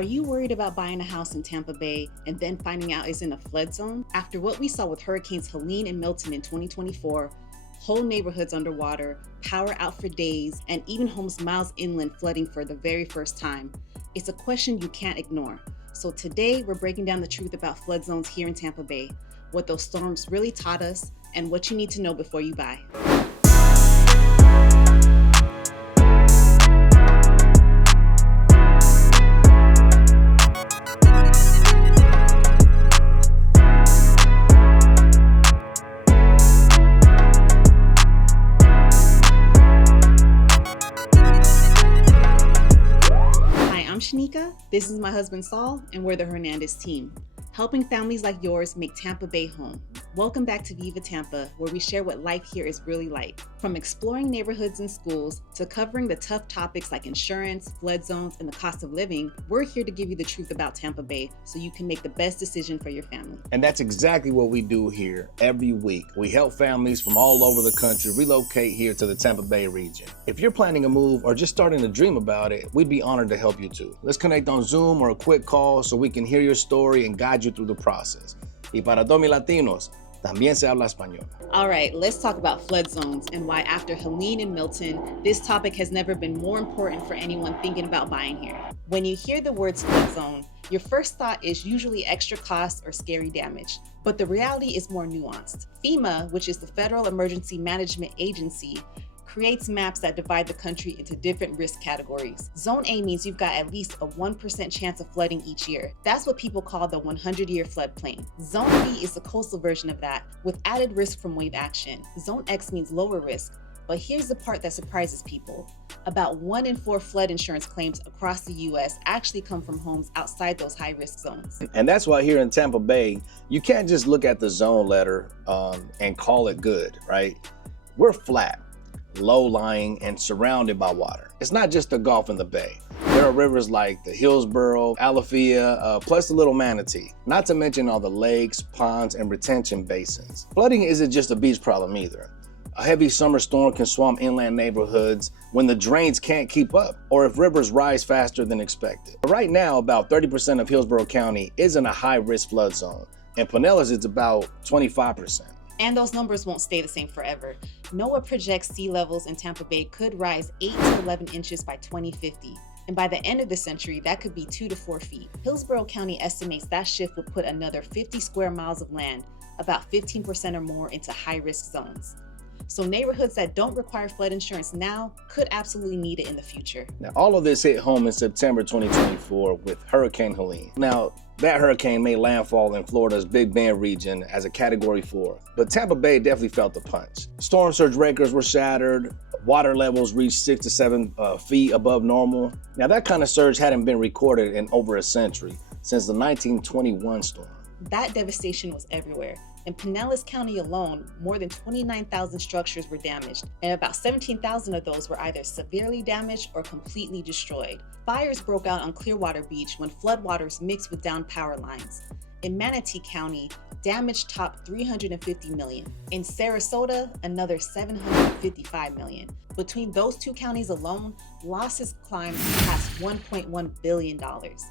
Are you worried about buying a house in Tampa Bay and then finding out it's in a flood zone? After what we saw with Hurricanes Helene and Milton in 2024, whole neighborhoods underwater, power out for days, and even homes miles inland flooding for the very first time, it's a question you can't ignore. So today, we're breaking down the truth about flood zones here in Tampa Bay, what those storms really taught us, and what you need to know before you buy. This is my husband Saul, and we're the Hernandez Team, helping families like yours make Tampa Bay home. Welcome back to Viva Tampa, where we share what life here is really like. From exploring neighborhoods and schools to covering the tough topics like insurance, flood zones, and the cost of living, we're here to give you the truth about Tampa Bay so you can make the best decision for your family. And that's exactly what we do here every week. We help families from all over the country relocate here to the Tampa Bay region. If you're planning a move or just starting to dream about it, we'd be honored to help you too. Let's connect on Zoom or a quick call so we can hear your story and guide you through the process. Y para todos mis latinos, también se habla español. All right, let's talk about flood zones and why after Helene and Milton, this topic has never been more important for anyone thinking about buying here. When you hear the words flood zone, your first thought is usually extra cost or scary damage. But the reality is more nuanced. FEMA, which is the Federal Emergency Management Agency, creates maps that divide the country into different risk categories. Zone A means you've got at least a 1% chance of flooding each year. That's what people call the 100-year floodplain. Zone B is the coastal version of that, with added risk from wave action. Zone X means lower risk, but here's the part that surprises people. About 1 in 4 flood insurance claims across the US actually come from homes outside those high-risk zones. And that's why here in Tampa Bay, you can't just look at the zone letter and call it good, right? We're flat, low-lying, and surrounded by water. It's not just the Gulf and the Bay. There are rivers like the Hillsborough, Alafia, plus the Little Manatee, not to mention all the lakes, ponds, and retention basins. Flooding isn't just a beach problem either. A heavy summer storm can swamp inland neighborhoods when the drains can't keep up, or if rivers rise faster than expected. But right now, about 30% of Hillsborough County is in a high-risk flood zone, and Pinellas is about 25%. And those numbers won't stay the same forever. NOAA projects sea levels in Tampa Bay could rise 8 to 11 inches by 2050. And by the end of the century, that could be 2 to 4 feet. Hillsborough County estimates that shift would put another 50 square miles of land, about 15% or more, into high-risk zones. So neighborhoods that don't require flood insurance now could absolutely need it in the future. Now, all of this hit home in September 2024 with Hurricane Helene. Now, that hurricane made landfall in Florida's Big Bend region as a Category 4, but Tampa Bay definitely felt the punch. Storm surge breakers were shattered, water levels reached 6 to 7 feet above normal. Now, that kind of surge hadn't been recorded in over a century, since the 1921 storm. That devastation was everywhere. In Pinellas County alone, more than 29,000 structures were damaged, and about 17,000 of those were either severely damaged or completely destroyed. Fires broke out on Clearwater Beach when floodwaters mixed with downed power lines. In Manatee County, damage topped $350 million. In Sarasota, another $755 million. Between those two counties alone, losses climbed past $1.1 billion.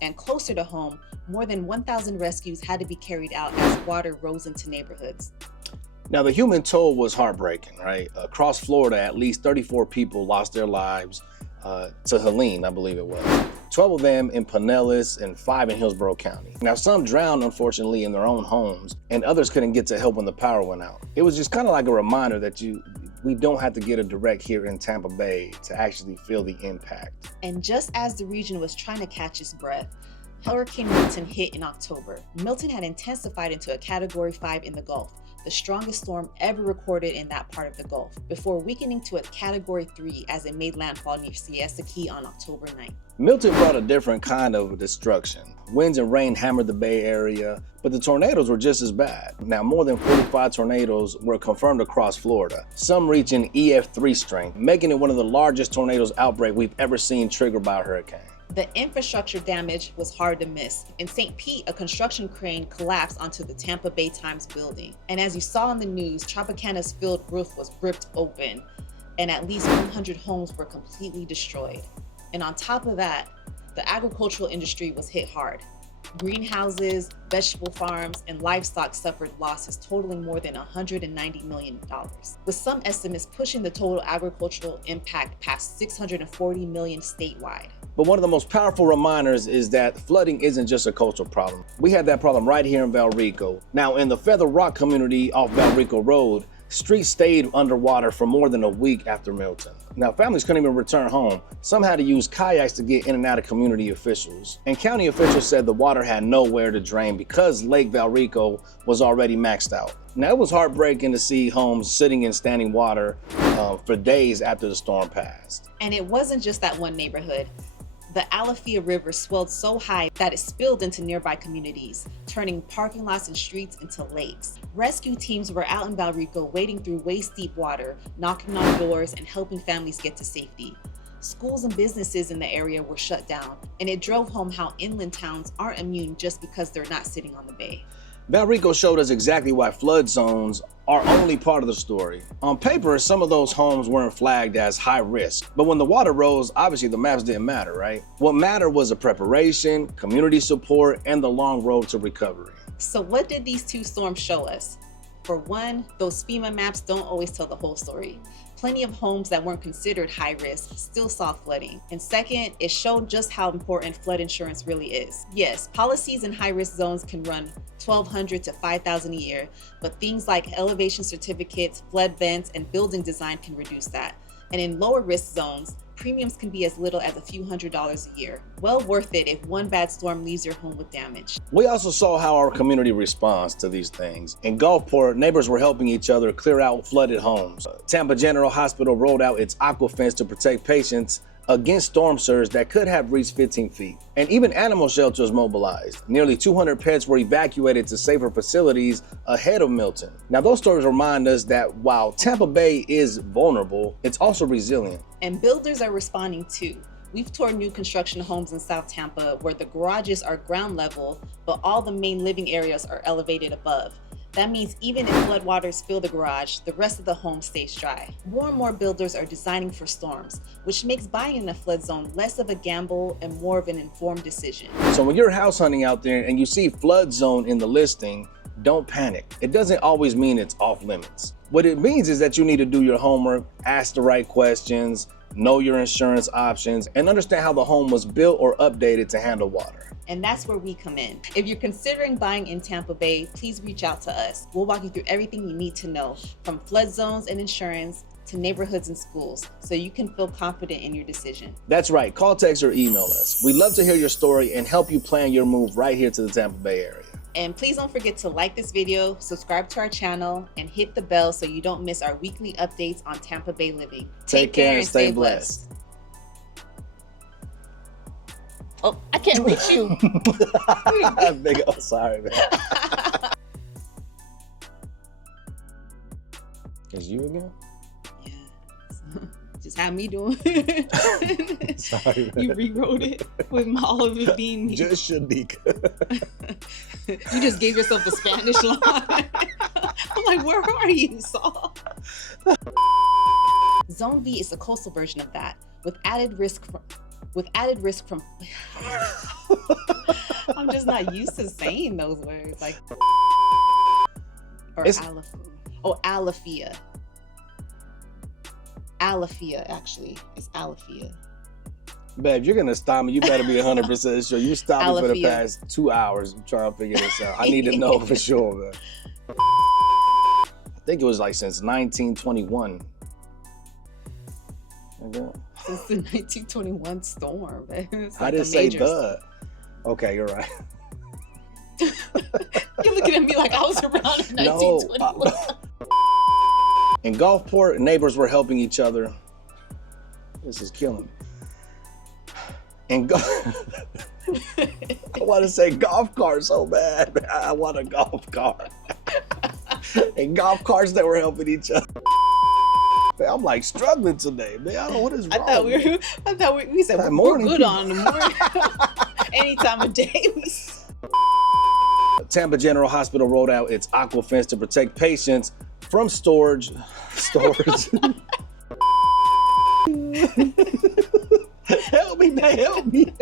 And closer to home, more than 1,000 rescues had to be carried out as water rose into neighborhoods. Now, the human toll was heartbreaking, right? Across Florida, at least 34 people lost their lives to Helene, I believe it was. 12 of them in Pinellas and 5 in Hillsborough County. Now, some drowned, unfortunately, in their own homes, and others couldn't get to help when the power went out. It was just kind of like a reminder that we don't have to get a direct here in Tampa Bay to actually feel the impact. And just as the region was trying to catch its breath, Hurricane Milton hit in October. Milton had intensified into a Category 5 in the Gulf, the strongest storm ever recorded in that part of the Gulf, before weakening to a Category 3 as it made landfall near Siesta Key on October 9th. Milton brought a different kind of destruction. Winds and rain hammered the Bay Area, but the tornadoes were just as bad. Now, more than 45 tornadoes were confirmed across Florida, some reaching EF3 strength, making it one of the largest tornadoes outbreak we've ever seen triggered by a hurricane. The infrastructure damage was hard to miss. In St. Pete, a construction crane collapsed onto the Tampa Bay Times building. And as you saw in the news, Tropicana's field roof was ripped open, and at least 100 homes were completely destroyed. And on top of that, the agricultural industry was hit hard. Greenhouses, vegetable farms, and livestock suffered losses totaling more than $190 million, with some estimates pushing the total agricultural impact past $640 million statewide. But one of the most powerful reminders is that flooding isn't just a coastal problem. We had that problem right here in Valrico. Now, in the Feather Rock community off Valrico Road, streets stayed underwater for more than a week after Milton. Now, families couldn't even return home. Some had to use kayaks to get in and out of community officials. And county officials said the water had nowhere to drain because Lake Valrico was already maxed out. Now, it was heartbreaking to see homes sitting in standing water for days after the storm passed. And it wasn't just that one neighborhood. The Alafia River swelled so high that it spilled into nearby communities, turning parking lots and streets into lakes. Rescue teams were out in Valrico wading through waist-deep water, knocking on doors and helping families get to safety. Schools and businesses in the area were shut down, and it drove home how inland towns aren't immune just because they're not sitting on the bay. Valrico showed us exactly why flood zones are only part of the story. On paper, some of those homes weren't flagged as high risk, but when the water rose, obviously the maps didn't matter, right? What mattered was the preparation, community support, and the long road to recovery. So what did these two storms show us? For one, those FEMA maps don't always tell the whole story. Plenty of homes that weren't considered high risk still saw flooding. And second, it showed just how important flood insurance really is. Yes, policies in high risk zones can run $1,200 to $5,000 a year, but things like elevation certificates, flood vents, and building design can reduce that. And in lower risk zones, premiums can be as little as a few $100s a year. Well worth it if one bad storm leaves your home with damage. We also saw how our community responds to these things. In Gulfport, neighbors were helping each other clear out flooded homes. Tampa General Hospital rolled out its aqua fence to protect patients against storm surge that could have reached 15 feet. And even animal shelters mobilized. Nearly 200 pets were evacuated to safer facilities ahead of Milton. Now, those stories remind us that while Tampa Bay is vulnerable, it's also resilient. And builders are responding too. We've toured new construction homes in South Tampa where the garages are ground level, but all the main living areas are elevated above. That means even if floodwaters fill the garage, the rest of the home stays dry. More and more builders are designing for storms, which makes buying in a flood zone less of a gamble and more of an informed decision. So when you're house hunting out there and you see flood zone in the listing, don't panic. It doesn't always mean it's off limits. What it means is that you need to do your homework, ask the right questions, know your insurance options, and understand how the home was built or updated to handle water. And that's where we come in. If you're considering buying in Tampa Bay, please reach out to us. We'll walk you through everything you need to know, from flood zones and insurance to neighborhoods and schools, so you can feel confident in your decision. That's right, call, text, or email us. We'd love to hear your story and help you plan your move right here to the Tampa Bay area. And please don't forget to like this video, subscribe to our channel, and hit the bell so you don't miss our weekly updates on Tampa Bay living. Take care and stay blessed. Oh, I can't reach you. I'm sorry, man. Is you again? Yeah. Just have me doing it. Sorry, man. You rewrote it with all of it being me. Just Shanika. You just gave yourself the Spanish line. I'm like, where are you, Saul? Zone V is the coastal version of that, with added risk from I'm just not used to saying those words, like or Alafia. Alafia, actually. It's Alafia. Babe, you're gonna stop me. You better be 100% sure. You stopped me for the past 2 hours trying to figure this out. I need to know for sure, man. I think it was like since 1921. Okay. Since the 1921 storm, man. It's I like didn't say the. Okay, you're right. You're looking at me like I was around in 1921. In Gulfport, neighbors were helping each other. This is killing me. I want to say golf cart so bad, man. I want a golf cart. And golf carts that were helping each other. Man, I'm like struggling today, man. I don't know what is wrong. I thought we said we're good on the morning. Any time of day. Tampa General Hospital rolled out its aqua fence to protect patients from storage. Help me, man, help me.